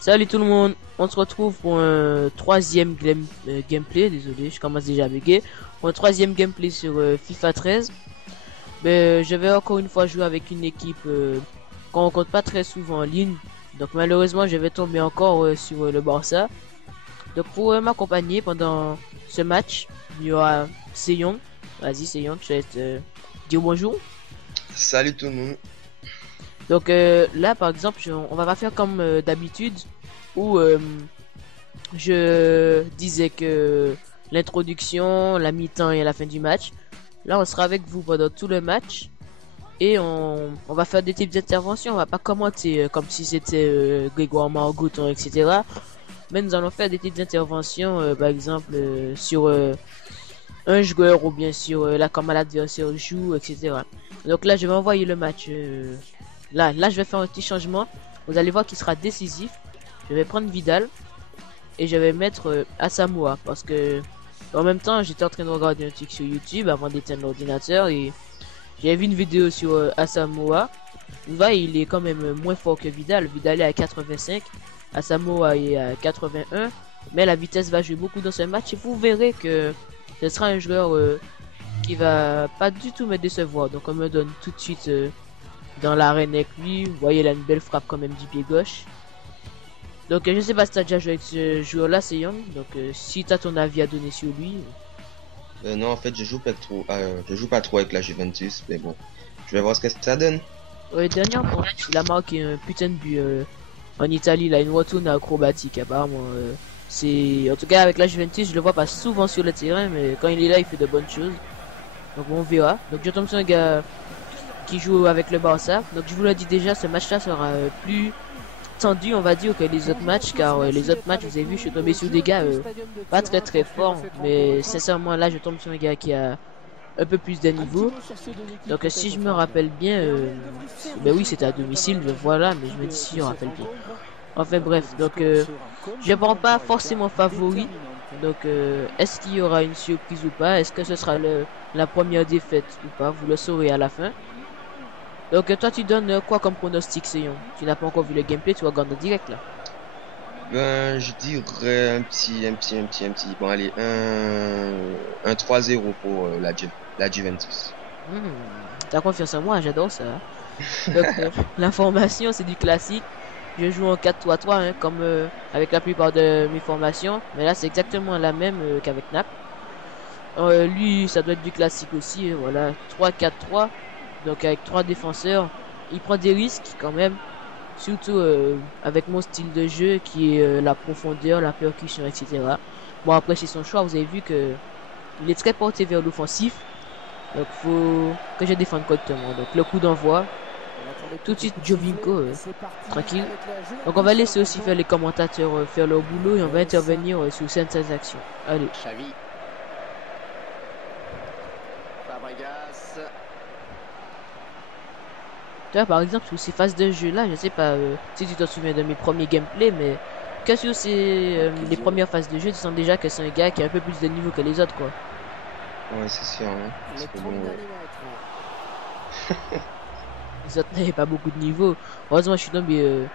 Salut tout le monde, on se retrouve pour un troisième gameplay, désolé, je commence déjà à bugger, pour un troisième gameplay sur FIFA 13. Je vais encore une fois jouer avec une équipe qu'on rencontre pas très souvent en ligne, donc malheureusement je vais tomber encore sur le Barça. Donc pour m'accompagner pendant ce match, il y aura Seyon. Vas-y Seyon, tu vas dire bonjour. Salut tout le monde. Donc là par exemple, on va pas faire comme d'habitude où je disais que l'introduction, la mi-temps et la fin du match. Là, on sera avec vous pendant tout le match et on va faire des types d'interventions. On va pas commenter comme si c'était Grégoire Margoton, etc. Mais nous allons faire des types d'interventions, par exemple sur un joueur ou bien sur la comment l'adversaire joue, etc. Donc là, je vais envoyer le match. Là, je vais faire un petit changement. Vous allez voir qu'il sera décisif. Je vais prendre Vidal et je vais mettre Asamoah parce que en même temps j'étais en train de regarder un truc sur YouTube avant d'éteindre l'ordinateur et j'ai vu une vidéo sur Asamoah. Vous voyez, il est quand même moins fort que Vidal. Vidal est à 85, Asamoah est à 81, mais la vitesse va jouer beaucoup dans ce match et vous verrez que ce sera un joueur qui va pas du tout me décevoir. Donc on me donne tout de suite dans l'arène avec lui. Vous voyez, il a une belle frappe quand même du pied gauche. Donc je sais pas si t'as déjà joué avec ce joueur là, c'est Young. Donc si t'as ton avis à donner sur lui. Non, en fait, je joue pas trop avec la Juventus, mais bon, je vais voir ce que ça donne. Dernièrement, il a marqué un putain de but en Italie, là, une retourne acrobatique apparemment. C'est en tout cas avec la Juventus, je le vois pas souvent sur le terrain, mais quand il est là, il fait de bonnes choses. Donc on verra. Donc je tombe sur un gars qui joue avec le Barça. Donc je vous l'ai dit déjà, ce match-là sera plus tendu, on va dire, que les autres matchs, car les autres matchs, vous avez vu, je suis tombé sur des gars pas très forts, mais sincèrement là je tombe sur un gars qui a un peu plus de niveau. Donc si je me rappelle bien, ben oui, c'était à domicile, voilà, mais je me dis si je me rappelle bien. Enfin bref, donc je prends pas forcément favori. Donc est-ce qu'il y aura une surprise ou pas? Est-ce que ce sera la première défaite ou pas? Vous le saurez à la fin. Donc toi tu donnes quoi comme pronostic, Seyon? Tu n'as pas encore vu le gameplay, tu regardes en direct là. Ben, je dirais bon allez, un 3-0 pour la Juventus. Hmm, T'as confiance en moi, j'adore ça. Donc l'information c'est du classique. Je joue en 4-3-3 hein, comme avec la plupart de mes formations. Mais là c'est exactement la même qu'avec Nap. Lui ça doit être du classique aussi. Voilà, 3-4-3. Donc avec trois défenseurs. Il prend des risques quand même. Surtout avec mon style de jeu qui est la profondeur, la percussion, etc. Bon après c'est son choix. Vous avez vu que il est très porté vers l'offensif. Donc faut que je défende correctement. Donc le coup d'envoi. Tout de suite Jovinko, tranquille. Donc on va laisser aussi faire les commentateurs faire leur boulot et on va intervenir sur certaines actions. Allez. Xavi. Fabregas. Tu vois par exemple sur ces phases de jeu là, je sais pas si tu te souviens de mes premiers gameplays, mais que sur les premières phases de jeu, tu sens déjà que c'est un gars qui a un peu plus de niveau que les autres quoi. Ouais, c'est sûr, hein. Parce que bon, Les autres n'avaient pas beaucoup de niveau. Heureusement je suis tombé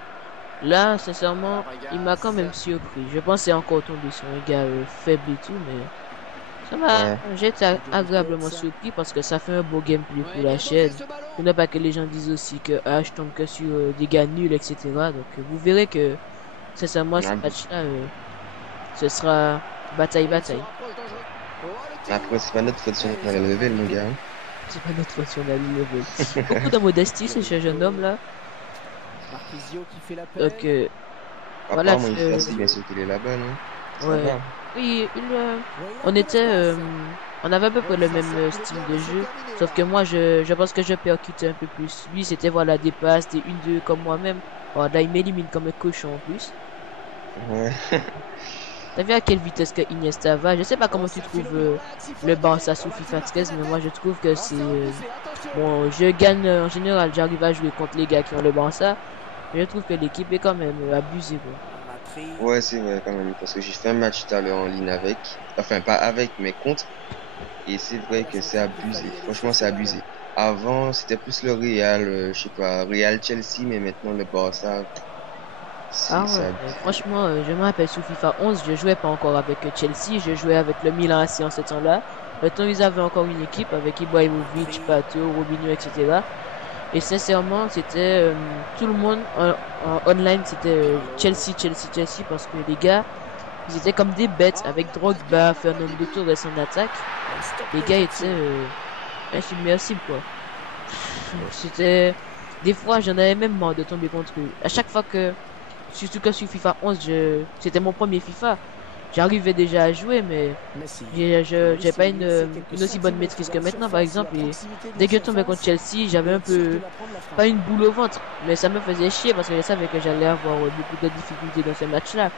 là, sincèrement, il m'a quand même surpris. Je pensais encore tomber sur un gars faible et tout, mais ça m'a, ouais. j'ai été agréablement surpris parce que ça fait un beau gameplay pour la chaîne. Pour ne pas que les gens disent aussi que je tombe que sur des gars nuls, etc. Donc vous verrez que, sincèrement, ce Ah, match-là, ce sera bataille. après, c'est pas notre faute si on a le level, mon gars, hein. C'est pas notre faute si on a le level. Beaucoup de modestie, ce jeune homme-là. Donc voilà, Apparemment, il fait assez bien circuler la balle, hein. Ça ouais. va. Oui, on était, on avait à peu près le même style de jeu, sauf que moi, je pense que je percutais un peu plus. Lui, c'était voilà des passes, des 1-2 comme moi-même. Bon, là, il m'élimine comme un cochon en plus. Ouais. T'as vu à quelle vitesse que Iniesta va? Je sais pas comment tu trouves le Barça sous FIFA 13, mais moi, je trouve que c'est bon. Je gagne en général, j'arrive à jouer contre les gars qui ont le Barça, mais je trouve que l'équipe est quand même abusée, quoi. Ouais, c'est vrai quand même, parce que j'ai fait un match tout à l'heure en ligne avec, enfin pas avec, mais contre, et c'est vrai que c'est abusé. Franchement, c'est abusé. Avant, c'était plus le Real, je sais pas, Real Chelsea, mais maintenant le Barça, Ah ouais, C'est franchement, je me rappelle sous FIFA 11, je jouais pas encore avec Chelsea, je jouais avec le Milan AC en ce temps-là. Le temps, ils avaient encore une équipe avec Ibrahimovic, Pato, Robinho, etc. Et sincèrement, c'était tout le monde en online, c'était Chelsea, Chelsea, Chelsea, parce que les gars, ils étaient comme des bêtes avec Drogba, Fernando Torres en attaque. Les gars étaient insubmersibles, quoi. C'était des fois, j'en avais même marre de tomber contre eux. À chaque fois que, surtout que sur FIFA 11, c'était mon premier FIFA. J'arrivais déjà à jouer, mais j'ai pas une aussi bonne maîtrise que maintenant, par exemple. Et dès que je tombais contre Chelsea, j'avais un peu, pas une boule au ventre, mais ça me faisait chier parce que je savais que j'allais avoir beaucoup de difficultés dans ce match-là.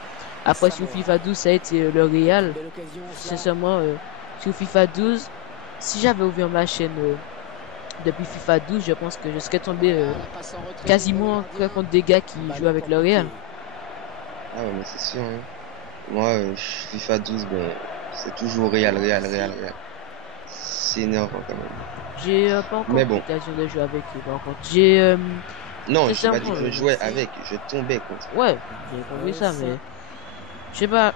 Après, sur FIFA 12, ça a été le Real. Sincèrement, sur FIFA 12, si j'avais ouvert ma chaîne depuis FIFA 12, je pense que je serais tombé quasiment que contre des gars qui jouent avec le Real. Ah ouais, mais c'est sûr, hein. Moi, FIFA 12, ben, c'est toujours Real, Real, Real, Real. C'est énervant quand même. J'ai pas encore Mais eu bon, l'occasion de jouer avec eux, par contre. J'ai non, je t'ai pas dit sincèrement, que je jouais avec, je tombais contre. ouais, j'ai compris ça, mais je sais pas,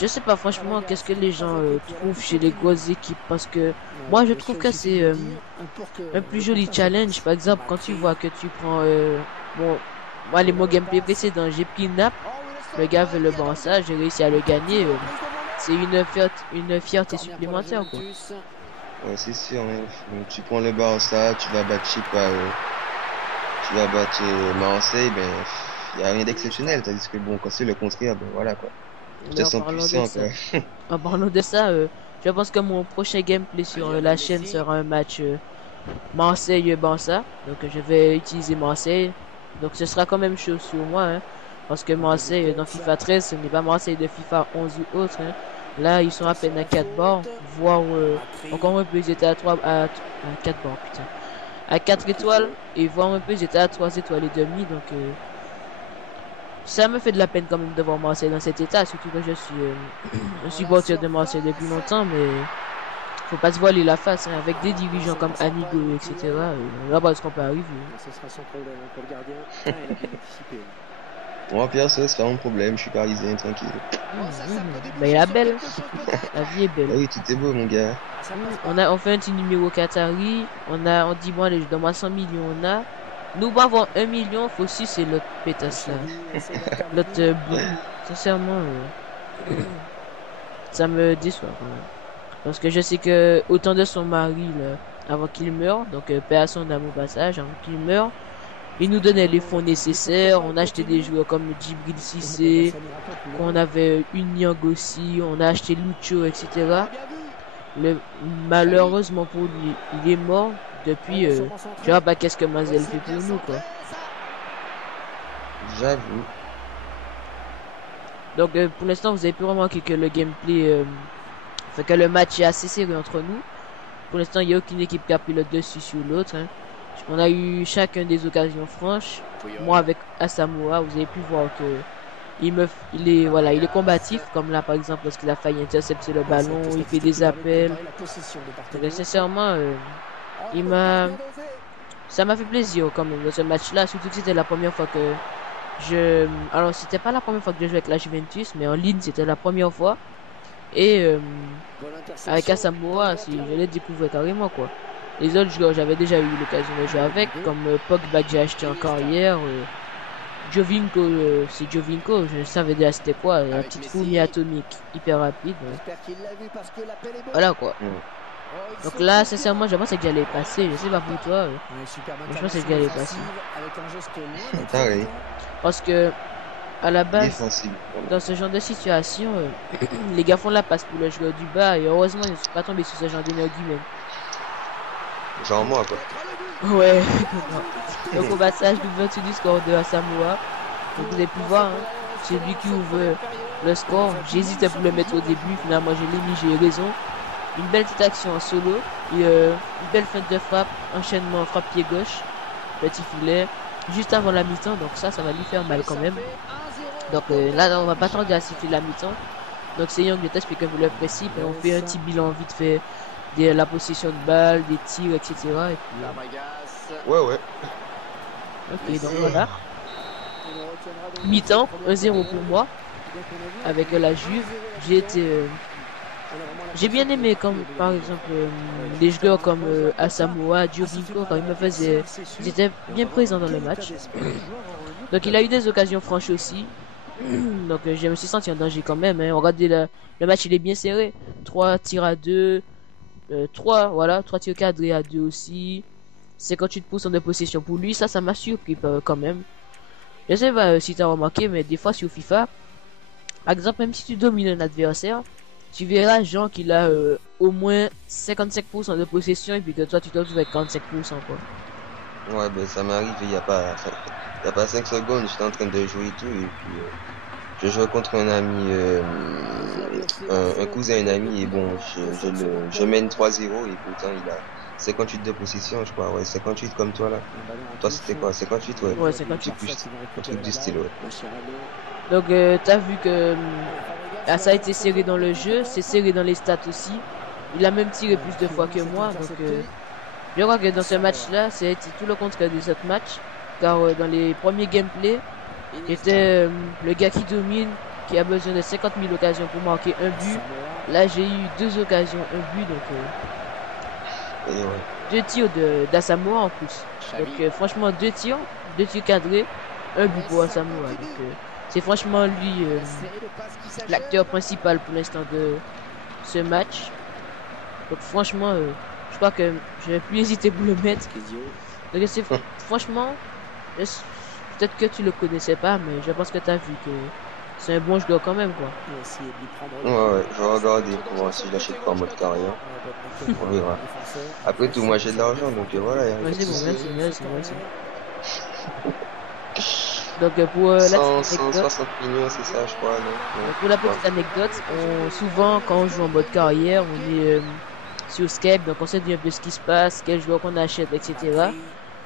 je sais pas franchement qu'est-ce que les gens trouvent chez les grosses équipes, parce que moi je trouve que c'est un plus joli challenge. Par exemple, quand tu vois que tu prends bon, moi les mots gameplay précédents, j'ai pris Nap, le gars veut le Barça, j'ai réussi à le gagner. C'est une fierté supplémentaire, quoi. Ouais, c'est sûr, hein. Tu prends le Barça, tu vas battre, je sais pas, tu vas battre Marseille, ben, y a rien d'exceptionnel. Tandis que bon, quand c'est le contraire, ben voilà, quoi. Tu Mais te en sens parlant de puissant, ça, quoi. je pense que mon prochain gameplay sur la chaîne sera un match Marseille-Barça. Donc je vais utiliser Marseille. Donc ce sera quand même chaud sur moi, hein, parce que Marseille dans FIFA 13, ce n'est pas Marseille de FIFA 11 ou autre, hein. Là, ils sont à peine à 4 bords, voire encore un peu, ils étaient à 3 à 4 bords, putain. À 4 étoiles, et voire un peu, ils étaient à 3 étoiles et demi, donc ça me fait de la peine quand même de voir Marseille dans cet état, surtout que je suis un supporter de Marseille depuis longtemps, mais faut pas se voiler la face, hein, avec des dirigeants comme Anigo, etc. Là-bas, ce qu'on peut arriver. Ce sera sans problème pour le gardien. Ah, il a bien anticipé. Moi, perso, c'est pas mon problème, je suis parisien, tranquille. Mais la belle, la vie est Ah belle. oui, tout est beau, mon gars. On fait un petit numéro Qatari, on dit bon allez, je donne moi 100 millions, on a. Nous va avoir 1 million, faut aussi c'est l'autre pétasse là. L'autre sincèrement, ça me déçoit quand même. Parce que je sais que autant de son mari là, avant qu'il meure, donc paix à son âme au passage, avant qu'il meure, il nous donnait les fonds nécessaires, on achetait des joueurs comme Djibril Cissé, qu'on avait Union aussi, on a acheté Lucho, etc. Malheureusement pour lui, il est mort depuis, je vois pas qu'est-ce que Mazel fait pour nous, quoi. J'avoue. Donc pour l'instant, vous avez pu remarquer que le gameplay, fait que le match est assez serré entre nous. Pour l'instant, il n'y a aucune équipe qui a pris le dessus sur l'autre, hein. On a eu chacun des occasions franches. Moi avec Asamoah, vous avez pu voir que voilà, il est combatif, comme là par exemple lorsqu'il a failli intercepter le ballon, il fait des appels. Donc sincèrement, ça m'a fait plaisir quand même dans ce match-là, surtout que c'était la première fois que alors c'était pas la première fois que je jouais avec la Juventus, mais en ligne c'était la première fois. Et avec Asamoah, si je l'ai découvert carrément, quoi. Les autres joueurs, j'avais déjà eu l'occasion de jouer avec, comme Pogba que j'ai acheté en carrière, Jovinko, c'est Jovinko, je savais déjà c'était quoi, la petite fourmi atomique hyper rapide. Voilà quoi. Donc là, sincèrement, je pensais que j'allais passer, je sais pas pour toi, je pensais que j'allais passer. Pareil. Parce que, à la base, Défensive. dans ce genre de situation, les gars font la passe pour le joueur du bas, et heureusement, je ne suis pas tombé sur ce genre d'énergie. Genre moi, quoi. Ouais. Donc au passage, l'ouverture du score de Asamoah. Donc vous avez pu voir, hein, c'est lui qui ouvre le score. J'hésitais pour le mettre au début, finalement je l'ai mis, j'ai eu raison. Une belle petite action en solo. Et une belle feinte de frappe, enchaînement frappe pied gauche. Petit filet. Juste avant la mi-temps, donc ça va lui faire mal quand même. Donc là, on va pas tarder à siffler la mi-temps. Donc c'est Young, je t'explique un peu le principe. Et on fait un petit bilan vite fait. La possession de balles, des tirs, etc. Et puis, ouais. ok, donc voilà. mi-temps, 1-0 pour moi, avec la Juve. J'ai bien aimé, comme par exemple des joueurs comme Asamoah, Jovinko, quand ils étaient bien présents dans le match. Donc il a eu des occasions franches aussi. Donc je me suis senti en danger quand même, hein. Regardez le match, il est bien serré. 3 tirs à 2, 3 tirs cadrés à 2 aussi. 58% de possession pour lui, ça m'a surpris quand même. Je sais pas si t'as remarqué, mais des fois sur FIFA, par exemple, même si tu domines un adversaire, tu verras Jean qu'il a au moins 55% de possession et puis que toi tu te retrouves avec 45% quoi. Ouais, ben ça m'arrive, il y a pas 5 secondes, j'étais en train de jouer et tout, et puis je jouais contre un ami, un cousin, un ami, et bon, je mène 3-0, et pourtant il a 58 de possession, je crois, ouais, 58 comme toi là. Toi c'était quoi, 58, ouais. Ouais, C'est 58. plus, un truc du style, ouais. Donc t'as vu que ça a été serré dans le jeu, c'est serré dans les stats aussi. Il a même tiré plus de fois que moi, donc je crois que dans ce match-là, c'est tout le contraire des autres matchs, car dans les premiers gameplays, j'étais le gars qui domine, qui a besoin de 50 000 occasions pour marquer un but. Là, j'ai eu 2 occasions, un but, donc Et ouais. 2 tirs d'Asamoah en plus. Donc franchement, 2 tirs cadrés, un but pour Asamoah. Donc c'est franchement lui l'acteur principal pour l'instant de ce match. Donc franchement, je crois que je vais plus hésiter pour le mettre. Donc c'est franchement, peut-être que tu le connaissais pas, mais je pense que tu as vu que c'est un bon joueur quand même quoi. Ouais, je vais regarder pour voir si je l'achète pas en mode carrière. On verra. Après tout, moi j'ai de l'argent, donc voilà. Vas-y, bon, merci. Donc pour la 160 millions, c'est ça, je crois, non? pour la petite anecdote, souvent quand on joue en mode carrière, on est sur Skype, donc on sait un peu ce qui se passe, quel joueur qu'on achète, etc.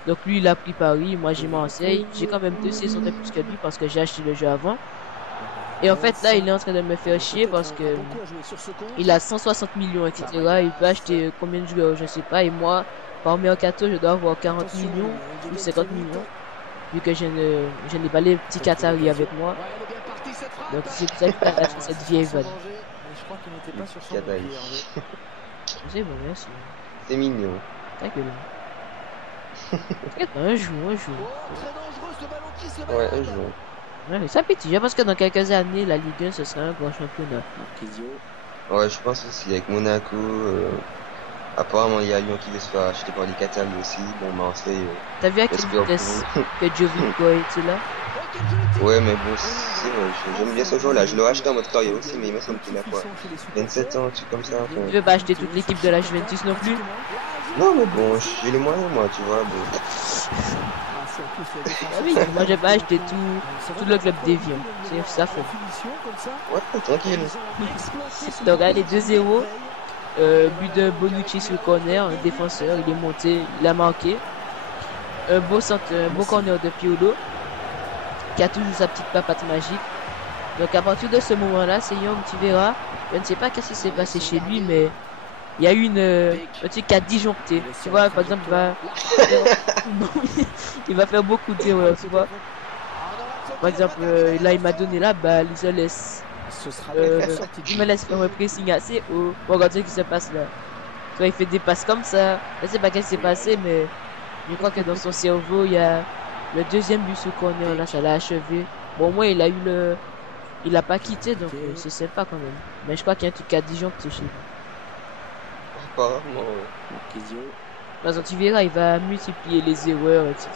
Donc lui, il a pris Paris, moi j'ai Marseille. J'ai quand même 2 saisons de plus que lui parce que j'ai acheté le jeu avant. Et en fait, là, il est en train de me faire chier parce que il a 160 millions, etc. Il peut acheter combien de joueurs, je sais pas. Et moi, par Mercato, je dois avoir 40 millions ou 50 millions. Vu que je n'ai pas les petits Qataris avec moi. Donc c'est pour ça qu'il a acheté cette vieille vanne. Qatari. C'est bon, merci. C'est mignon. Ta gueule. Un jour. Ouais, un jour. Ouais, ça pétille, parce que dans quelques années, la Ligue 1, ce sera un grand championnat. Ouais, je pense aussi, avec Monaco, apparemment il y a Lyon qui veut se faire acheter par les Qataris aussi, bon, Marseille... T'as vu à quelle vitesse que Jovinko était là? Ouais, mais bon, c'est vrai, j'aime bien ce joueur-là, je l'ai acheté en mode carrière aussi, mais il me semble qu'il a quoi, 27 ans, un truc comme ça, enfin... Tu veux pas acheter toute l'équipe de la Juventus non plus? Non, mais bon, j'ai les moyens, moi, tu vois, bon... Ah oui, moi j'ai pas acheté tout le club d'Evian. C'est ça fait. Ouais, tranquille. Donc allez, 2-0. But de Bonucci sur le corner, un défenseur, il est monté, il a marqué. Un beau corner de Piolo, qui a toujours sa petite papate magique. Donc à partir de ce moment-là, c'est Young, tu verras. Je ne sais pas qu'est-ce qui s'est passé chez lui, mais il y a eu un truc qui a disjoncté. Tu vois, par exemple, il va faire beaucoup d'erreurs, tu vois. Par exemple, là, il m'a donné la balle, il me laisse faire un pressing assez haut. Bon, regarde ce qui se passe là. Tu vois, il fait des passes comme ça. Je sais pas qu'est-ce qui s'est passé, mais je crois que dans son cerveau, il y a le deuxième but sur corner, là, ça l'a achevé. Bon, au moins, il a pas quitté, donc c'est sympa quand même. Mais je crois qu'il y a un truc qui a disjoncté chez lui. Apparemment, Par exemple, tu verras, il va multiplier les erreurs, etc.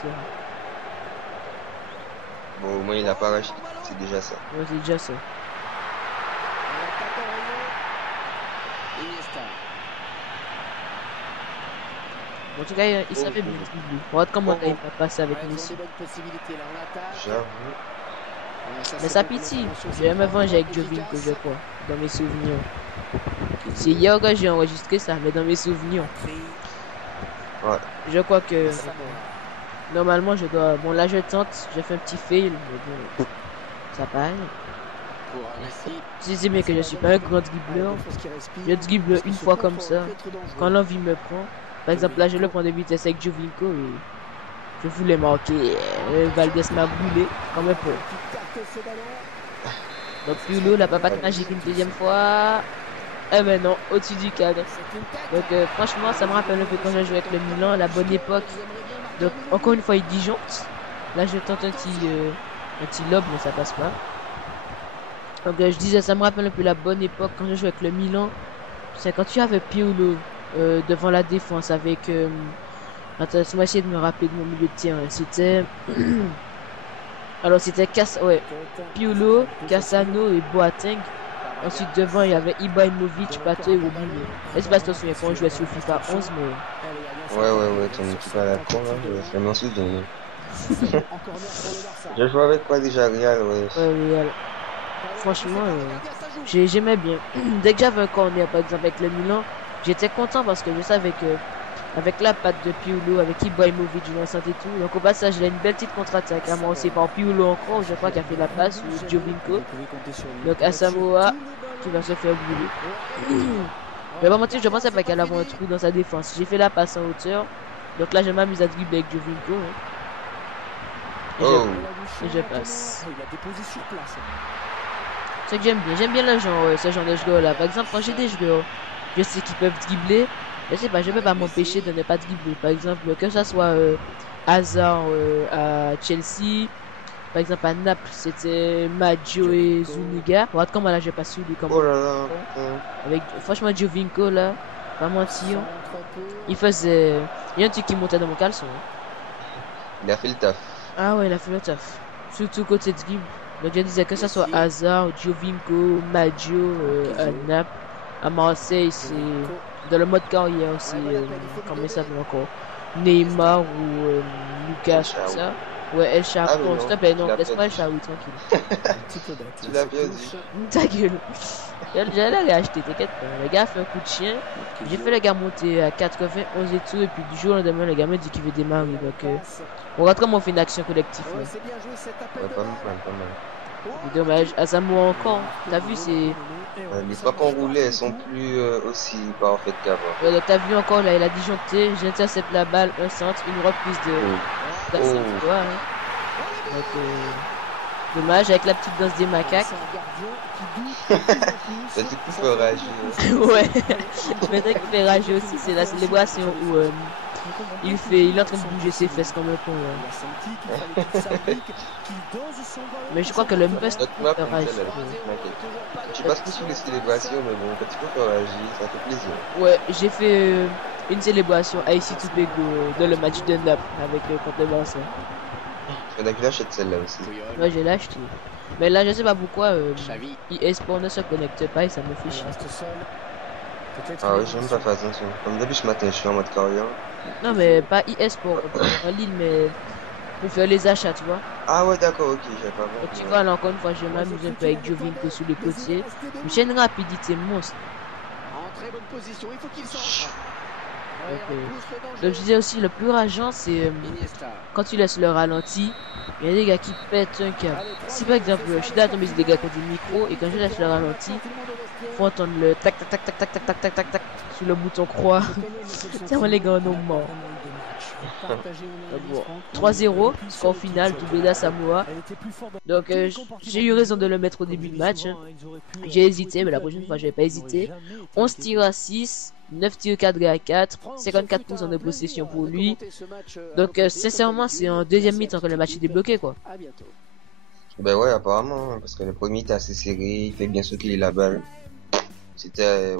Bon, au moins il a pas racheté, c'est déjà ça. Ouais, c'est déjà ça. En tout cas, il savait bien dribbler. Regarde comment il va passer avec Messi. J'avoue. Mais ça pitié. J'ai jamais vengé avec Jovinko, je crois, dans mes souvenirs. C'est hier que j'ai enregistré ça, mais dans mes souvenirs. Ouais. Je crois que normalement je dois. Bon là je tente, j'ai fait un petit fail, mais bon, ça passe. Tu sais bien que je suis pas un grand dribbleur. Je dribble une fois comme ça. Quand l'envie me prend. Par exemple là je le prends de vitesse avec Jovinko et Je voulais marquer. Valdez m'a brûlé comme un peu. Donc Piolo, la papate magique une deuxième fois. Eh ben non, au-dessus du cadre. Donc franchement, ça me rappelle un peu quand j'ai joué avec le Milan, la bonne époque. Donc encore une fois, il disjoncte. Là, je tente un petit lob, mais ça passe pas. Donc je disais, ça me rappelle un peu la bonne époque quand je jouais avec le Milan. C'est quand tu avais Piolo devant la défense avec... Attends, laisse-moi essayer de me rappeler de mon milieu de terrain. C'était... Alors c'était Piolo, Cassano et Boateng. Ensuite devant il y avait Ibrahimovic, Pato et Robinho. Est-ce que tu te souviens quand on jouait sur FIFA 11 mais... Ouais, ton équipe à la con, là, je m'en souviens. Je jouais avec quoi déjà, Real, ouais. Ouais, Real. Franchement, j'aimais bien. Dès que j'avais un corner, par exemple avec le Milan, j'étais content parce que je savais que avec la patte de Piolo, avec Ibrahimovic, Vincent et tout, donc au passage, il a une belle petite contre-attaque, commencé par Piolo encore, je crois qu'il a fait la passe, ou Giovinco. Donc Asamoah, qui va se faire brûler. Mais pas mentir, je pensais pas qu'elle avait un trou dans sa défense. J'ai fait la passe en hauteur, donc là je m'amuse à dribbler avec Giovinco. Et je passe. C'est que j'aime bien le genre, ce genre de joueurs là. Par exemple, quand j'ai des joueurs, je sais qu'ils peuvent dribbler. Je sais pas, je peux pas m'empêcher de ne pas dribbler. Par exemple, que ça soit Hazard à Chelsea, par exemple à Naples, c'était Maggio et Zuniga. Regarde comment là j'ai pas su lui comment. Oh là là. Avec franchement Giovinco là, pas mentir. Il faisait. Il y a un truc qui montait dans mon caleçon. Il a fait le taf. Ah ouais, il a fait le taf. Surtout côté dribble. Donc je disais que ça soit Hazard, Giovinco, Maggio à Naples, à Marseille, c'est dans le mode carrière aussi. Comment ça s'appelle encore? Neymar ou Lucas, tout ça. Ouais, El Shaarawy. Ah, Non, s'il te plaît, non, laisse-moi El Shaarawy tranquille. Tu l'as bien dit. Ta gueule. J'allais acheter, t'inquiète pas. Le gars a fait un coup de chien. J'ai fait le gars monter à 91 et tout. Et puis du jour au lendemain, le gars me dit qu'il veut démarrer. Donc, on rentre comme on fait une action collective. Là. Ouais, pas mal. C'est dommage. Asamoah encore. T'as vu, c'est. Les frappes enroulées, elles sont plus aussi parfaites qu'avant. Ouais, donc t'as vu encore là, il a disjoncté. J'intercepte la balle, un centre, une reprise de. Ouais, hein. Donc, dommage avec la petite danse des macaques. Ça te coupe rager. Ouais, mais dès qu'il fait rager aussi, c'est la célébration où il est en train de bouger ses fesses comme un con. Mais je crois que le must fait rage. Je sais pas ce que sur les célébrations, mais bon, quand tu peux faire rager, ça fait plaisir. Ouais, j'ai fait une célébration à IC Tupego dans le match de Naples avec contre le Barça. Faudrait que j'achète celle-là aussi. Ouais, j'ai l'acheté. Mais là, je sais pas pourquoi eSport ne se connecte pas et ça me fait chier. Ah oui, j'ai même pas fait attention. Comme depuis ce matin, je suis en mode carrière. Non, mais pas eSport en ligne, mais pour faire les achats, tu vois. Ah ouais, d'accord, ok, j'avais pas vu. Donc, tu vois, là, encore une fois, je m'amuse un peu avec Giovinco sous les côtiers. J'ai une rapidité monstre. En très bonne position, il faut qu'il sorte. Donc je disais aussi, le plus rageant, c'est quand tu laisses le ralenti, il y a des gars qui pètent un câble. Si par exemple, je suis déjà tombé sur des gars qui ont des micros, et quand je laisse le ralenti, faut entendre le tac tac tac tac tac tac tac tac tac tac sur le bouton croix. Tiens, les gars en ont mort. Bon, 3-0, score final, doublé d'Asamoah. Donc j'ai eu raison de le mettre au début de match. Hein. J'ai hésité, mais la prochaine fois, je vais pas hésiter. 11 tirs à 6. 9 tirs cadrés à 4, 54% de possession pour lui. Donc sincèrement c'est en deuxième mi-temps que le match est débloqué quoi. Ben ouais apparemment, parce que le premier était assez serré, il fait bien circuler la balle. C'était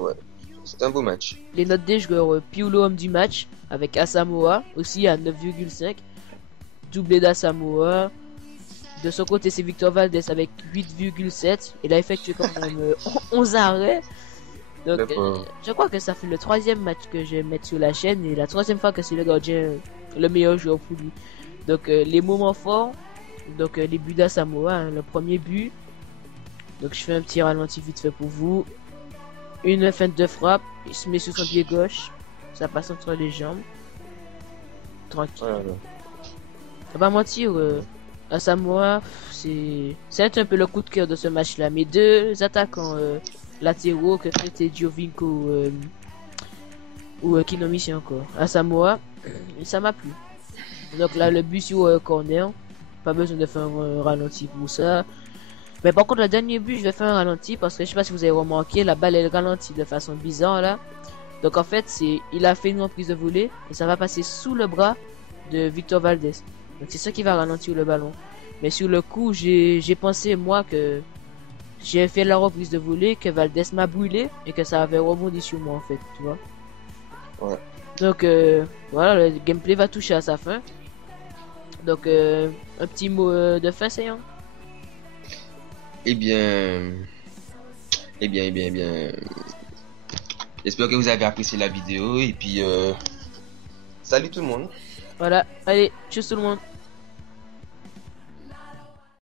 un beau match. Les notes des joueurs, Piolo homme du match avec Asamoah aussi à 9,5. Doublé d'Asamoah. De son côté c'est Victor Valdez avec 8,7. Il a effectué quand même 11 arrêts. Donc je crois que ça fait le 3e match que je vais mettre sur la chaîne et la 3e fois que c'est le gardien le meilleur joueur pour lui. Donc les moments forts, donc les buts d'Asamoah, hein, le premier but. Donc je fais un petit ralenti vite fait pour vous. Une feinte de frappe, il se met sur son pied gauche, ça passe entre les jambes. Tranquille. Faut pas mentir, Asamoah, c'est un peu le coup de cœur de ce match là. Mes deux attaquants latéraux que c'était Giovinco ou Kinomichi encore. Asamoah, ça m'a plu. Donc là, le but sur corner, pas besoin de faire un ralenti pour ça. Mais par contre, le dernier but, je vais faire un ralenti parce que je sais pas si vous avez remarqué, la balle elle ralentit de façon bizarre là. Donc en fait, il a fait une reprise de volée et ça va passer sous le bras de Victor Valdés. Donc c'est ça qui va ralentir le ballon. Mais sur le coup, j'ai pensé moi que j'ai fait la reprise de volée, que Valdés m'a brûlé et que ça avait rebondi sur moi en fait, tu vois. Ouais. Donc voilà, le gameplay va toucher à sa fin. Donc un petit mot de fin, Saiyan. Eh bien, eh bien. J'espère que vous avez apprécié la vidéo et puis salut tout le monde. Voilà, allez, tchuss tout le monde.